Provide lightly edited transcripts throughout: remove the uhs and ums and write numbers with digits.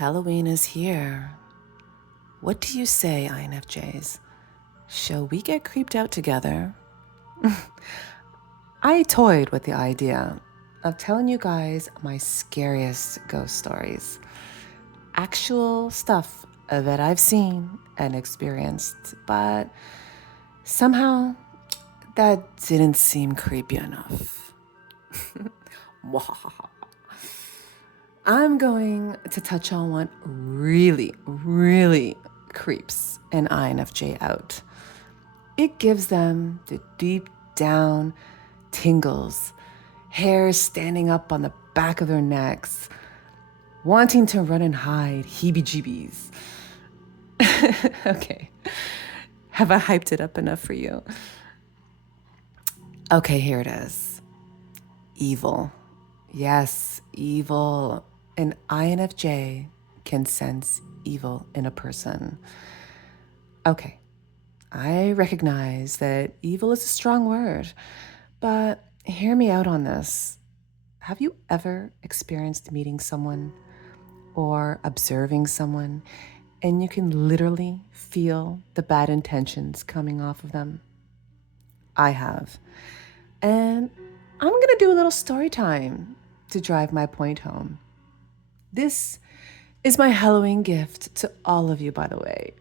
Halloween is here. What do you say, INFJs? Shall we get creeped out together? I toyed with the idea of telling you guys my scariest ghost stories. Actual stuff that I've seen and experienced, but somehow that didn't seem creepy enough. I'm going to touch on what really creeps an INFJ out. It gives them the deep down tingles, hair standing up on the back of their necks, wanting to run and hide, heebie-jeebies. Okay, have I hyped it up enough for you? Okay, here it is. Evil. Yes, evil. An INFJ can sense evil in a person. Okay, I recognize that evil is a strong word, but hear me out on this. Have you ever experienced meeting someone or observing someone and you can literally feel the bad intentions coming off of them? I have. And I'm going to do a little story time to drive my point home. This is my Halloween gift to all of you, by the way.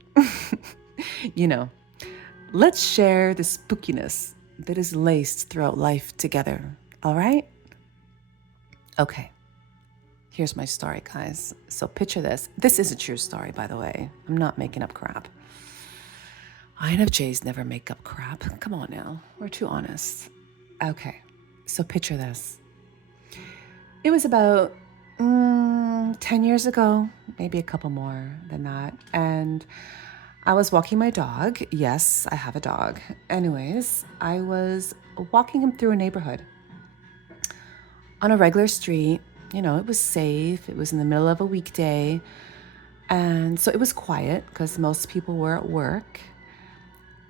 Let's share the spookiness that is laced throughout life together, all right? Okay, here's my story, guys. So picture this. This is a true story, by the way. I'm not making up crap. INFJs never make up crap. Come on now, we're too honest. Okay, so picture this. It was about 10 years ago, maybe a couple more than that. And I was walking my dog. Yes, I have a dog. Anyways, I was walking him through a neighborhood on a regular street. It was safe. It was in the middle of a weekday. And so it was quiet because most people were at work.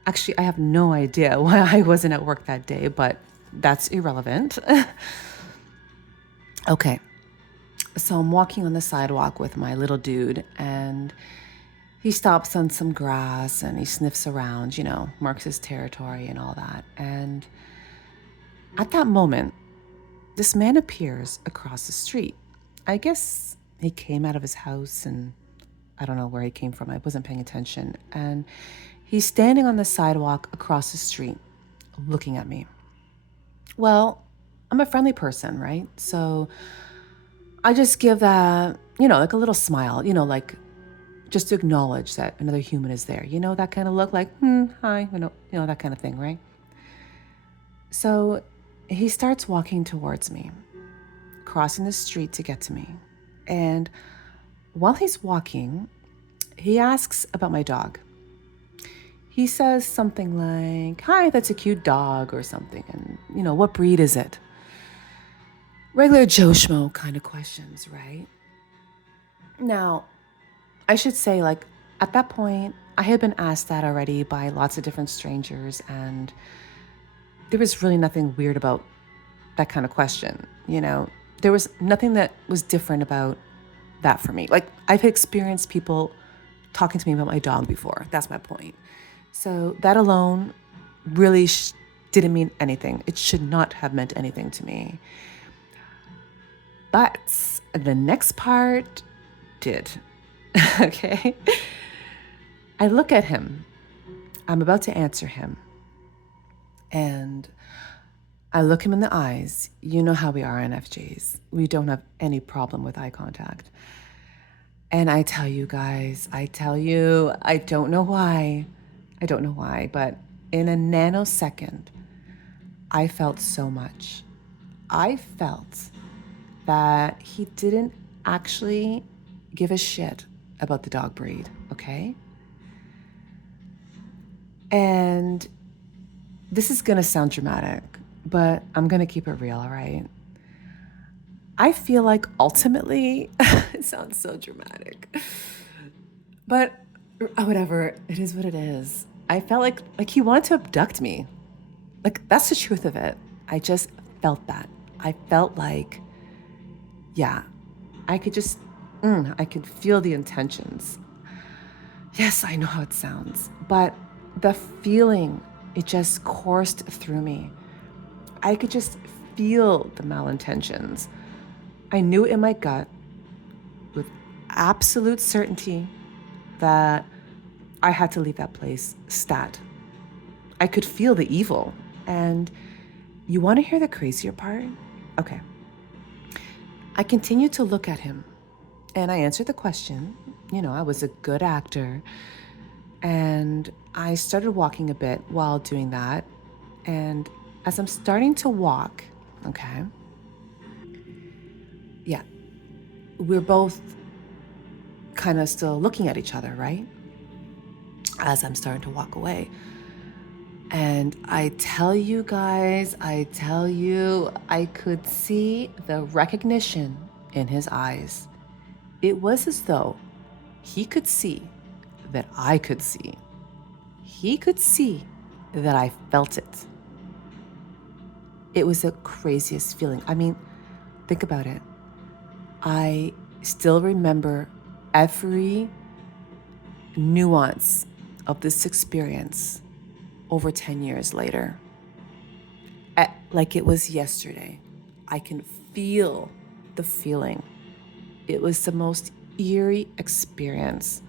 Actually, I have no idea why I wasn't at work that day, but that's irrelevant. Okay, so I'm walking on the sidewalk with my little dude, and he stops on some grass and he sniffs around, marks his territory and all that. And at that moment, this man appears across the street. I guess he came out of his house and I don't know where he came from. I wasn't paying attention. And he's standing on the sidewalk across the street looking at me. Well, I'm a friendly person, right? So I just give that, like a little smile, like just to acknowledge that another human is there. That kind of look like, hi, that kind of thing, right? So he starts walking towards me, crossing the street to get to me. And while he's walking, he asks about my dog. He says something like, hi, that's a cute dog or something. And, what breed is it? Regular Joe Schmo kind of questions, right? Now, I should say, at that point, I had been asked that already by lots of different strangers, and there was really nothing weird about that kind of question. There was nothing that was different about that for me. I've experienced people talking to me about my dog before. That's my point. So that alone really didn't mean anything. It should not have meant anything to me. But the next part did. Okay? I look at him. I'm about to answer him. And I look him in the eyes. You know how we are INFJs. We don't have any problem with eye contact. And I tell you guys, I don't know why, but in a nanosecond, I felt so much. I felt that he didn't actually give a shit about the dog breed, okay? And this is gonna sound dramatic, but I'm gonna keep it real, all right? I feel like ultimately, it sounds so dramatic, but whatever, it is what it is. I felt like he wanted to abduct me. That's the truth of it. I just felt that. I felt like, yeah, I could just I could feel the intentions. Yes, I know how it sounds, but the feeling, it just coursed through me. I could just feel the malintentions. I knew in my gut with absolute certainty that I had to leave that place stat. I could feel the evil. And you want to hear the crazier part? Okay. I continued to look at him and I answered the question. You know, I was a good actor. And I started walking a bit while doing that. And as I'm starting to walk, okay, yeah, we're both kind of still looking at each other, right? As I'm starting to walk away. And I tell you guys, I could see the recognition in his eyes. It was as though he could see that I could see. He could see that I felt it. It was the craziest feeling. I mean, think about it. I still remember every nuance of this experience over 10 years later. Like it was yesterday. I can feel the feeling. It was the most eerie experience.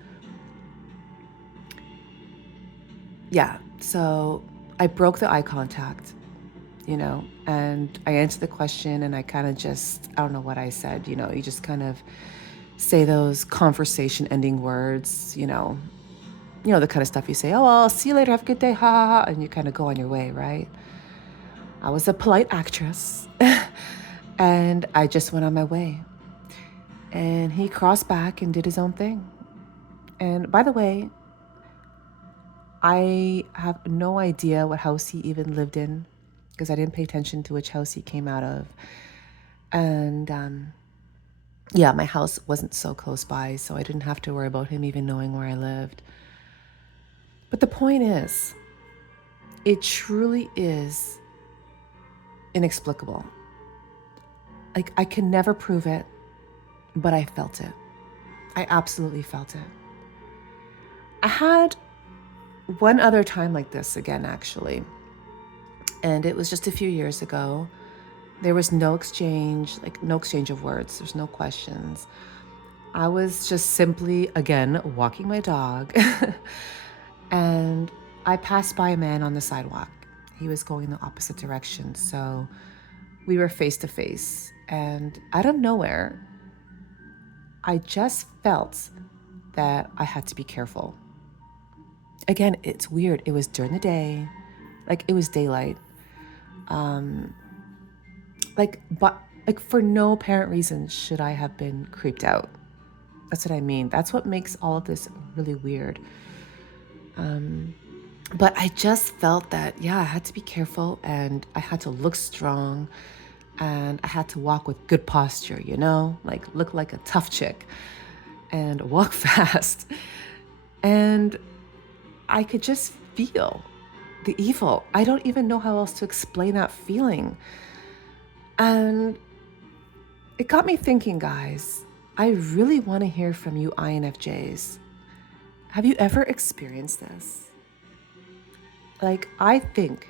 Yeah, so I broke the eye contact, and I answered the question and I kind of I don't know what I said, you just kind of say those conversation ending words, the kind of stuff you say, oh, well, I'll see you later, have a good day, ha ha ha, and you kind of go on your way, right? I was a polite actress and I just went on my way. And he crossed back and did his own thing. And by the way, I have no idea what house he even lived in because I didn't pay attention to which house he came out of. And yeah, my house wasn't so close by, so I didn't have to worry about him even knowing where I lived. But the point is, it truly is inexplicable. Like, I can never prove it, but I felt it. I absolutely felt it. I had one other time like this again, actually. And it was just a few years ago. There was no exchange of words. There's no questions. I was just simply, again, walking my dog. And I passed by a man on the sidewalk. He was going the opposite direction. So we were face to face. And out of nowhere, I just felt that I had to be careful. Again, it's weird. It was during the day, like it was daylight. But for no apparent reason should I have been creeped out. That's what I mean. That's what makes all of this really weird. But I just felt that, yeah, I had to be careful and I had to look strong and I had to walk with good posture, like look like a tough chick and walk fast. And I could just feel the evil. I don't even know how else to explain that feeling. And it got me thinking, guys. I really want to hear from you INFJs. Have you ever experienced this? Like, I think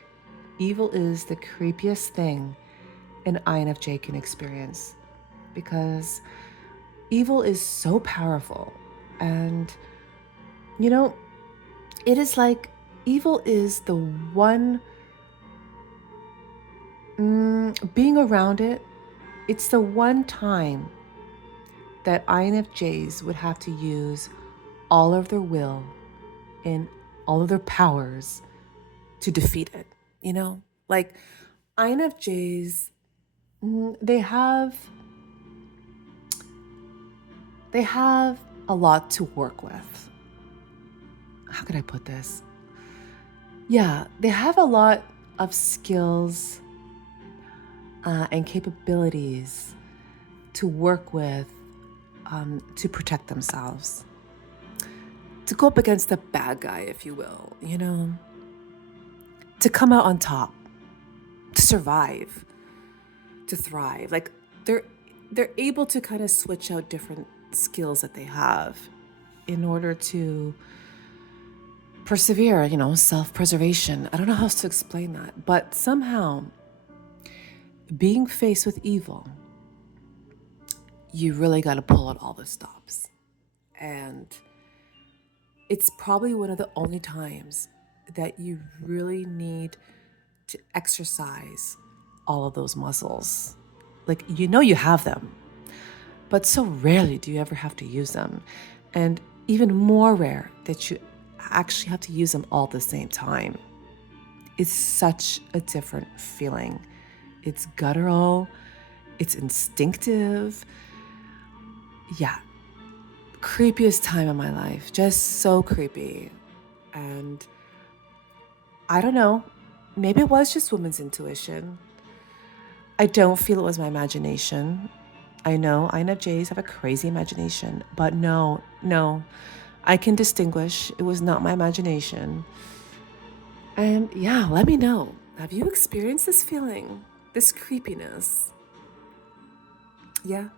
evil is the creepiest thing an INFJ can experience because evil is so powerful. And, it is like evil is the one, being around it, it's the one time that INFJs would have to use all of their will and all of their powers to defeat it, Like INFJs, they have a lot to work with. How could I put this? Yeah, they have a lot of skills and capabilities to work with to protect themselves, to go up against the bad guy, if you will, to come out on top, to survive, to thrive. Like they're able to kind of switch out different skills that they have in order to persevere, self-preservation. I don't know how else to explain that, but somehow being faced with evil, you really got to pull out all the stops. And it's probably one of the only times that you really need to exercise all of those muscles. Like, you have them, but so rarely do you ever have to use them. And even more rare that you actually have to use them all at the same time. It's such a different feeling. It's guttural, it's instinctive. Yeah, creepiest time of my life, just so creepy. And I don't know, maybe it was just women's intuition. I don't feel it was my imagination. I know INFJs have a crazy imagination, but no, I can distinguish. It was not my imagination. And yeah, let me know. Have you experienced this feeling, this creepiness? Yeah,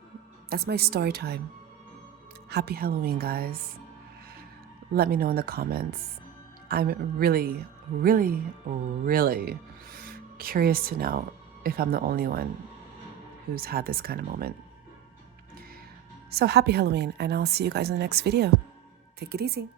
that's my story time. Happy Halloween, guys. Let me know in the comments. I'm really, really, really curious to know if I'm the only one who's had this kind of moment. So happy Halloween, and I'll see you guys in the next video. Take it easy.